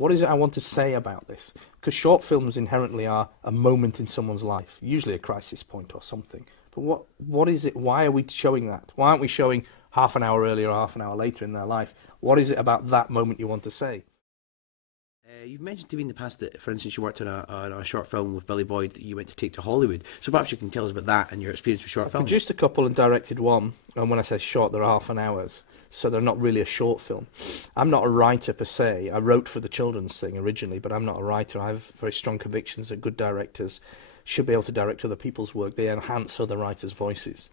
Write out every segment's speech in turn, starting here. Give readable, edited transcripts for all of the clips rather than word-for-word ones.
what is it I want to say about this? Because short films inherently are a moment in someone's life, usually a crisis point or something. But what is it? Why are we showing that? Why aren't we showing half an hour earlier or half an hour later in their life? What is it about that moment you want to say? You've mentioned to me in the past that, for instance, you worked on a short film with Billy Boyd that you went to take to Hollywood. So perhaps you can tell us about that and your experience with short films. I produced a couple and directed one, and when I say short, they're half an hours, so they're not really a short film. I'm not a writer per se. I wrote for the children's thing originally, but I'm not a writer. I have very strong convictions that good directors should be able to direct other people's work. They enhance other writers' voices.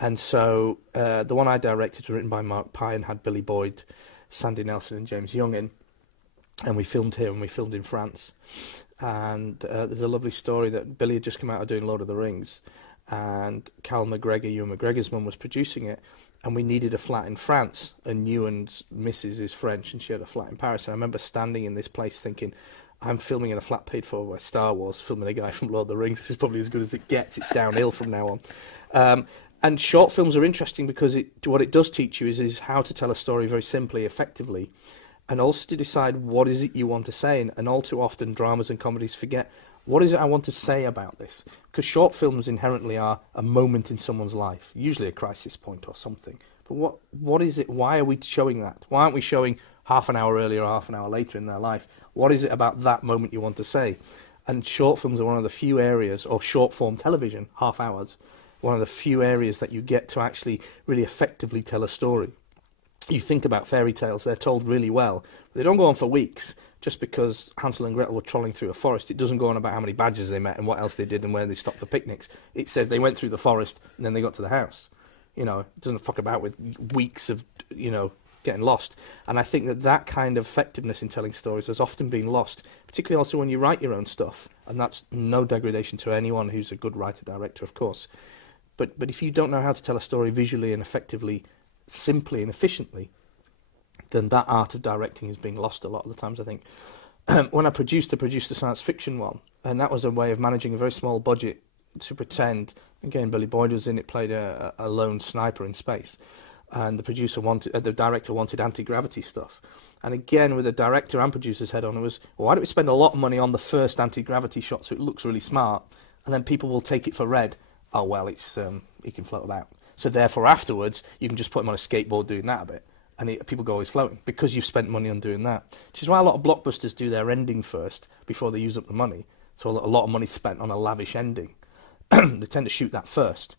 And so the one I directed was written by Mark Pye and had Billy Boyd, Sandy Nelson and James Young in. And we filmed here and we filmed in France. And there's a lovely story that Billy had just come out of doing Lord of the Rings, and Cal McGregor, Ewan McGregor's mum, was producing it, and we needed a flat in France, and Ewan's missus is French and she had a flat in Paris. And I remember standing in this place thinking, I'm filming in a flat paid for by Star Wars, filming a guy from Lord of the Rings. This is probably as good as it gets. It's downhill from now on. And short films are interesting because what it does teach you is how to tell a story very simply, effectively, and also to decide what is it you want to say. And all too often dramas and comedies forget, what is it I want to say about this? Because short films inherently are a moment in someone's life, usually a crisis point or something. But what is it? Why are we showing that? Why aren't we showing half an hour earlier or half an hour later in their life? What is it about that moment you want to say? And short films are one of the few areas, or short form television, half hours, one of the few areas that you get to actually really effectively tell a story. You think about fairy tales, they're told really well. They don't go on for weeks. Just because Hansel and Gretel were trolling through a forest, it doesn't go on about how many badgers they met and what else they did and where they stopped for picnics. It said they went through the forest and then they got to the house. You know, it doesn't fuck about with weeks of, getting lost. And I think that kind of effectiveness in telling stories has often been lost, particularly also when you write your own stuff. And that's no degradation to anyone who's a good writer-director, of course. But if you don't know how to tell a story visually and effectively, simply and efficiently, then that art of directing is being lost a lot of the times, I think. When I produced a science fiction one, and that was a way of managing a very small budget to pretend, again, Billy Boyd was in it, played a lone sniper in space, and the director wanted anti-gravity stuff. And again, with the director and producer's head on, it was, well, why don't we spend a lot of money on the first anti-gravity shot so it looks really smart, and then people will take it for read. Oh, well, he can float about. So therefore, afterwards, you can just put him on a skateboard doing that a bit. And people go, he's floating, because you've spent money on doing that. Which is why a lot of blockbusters do their ending first, before they use up the money. So a lot of money spent on a lavish ending. They tend to shoot that first.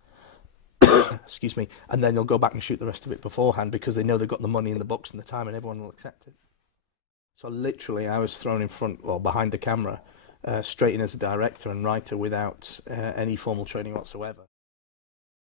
Excuse me. And then they'll go back and shoot the rest of it beforehand, because they know they've got the money in the books and the time, and everyone will accept it. So literally, I was thrown behind the camera, straight in as a director and writer without any formal training whatsoever.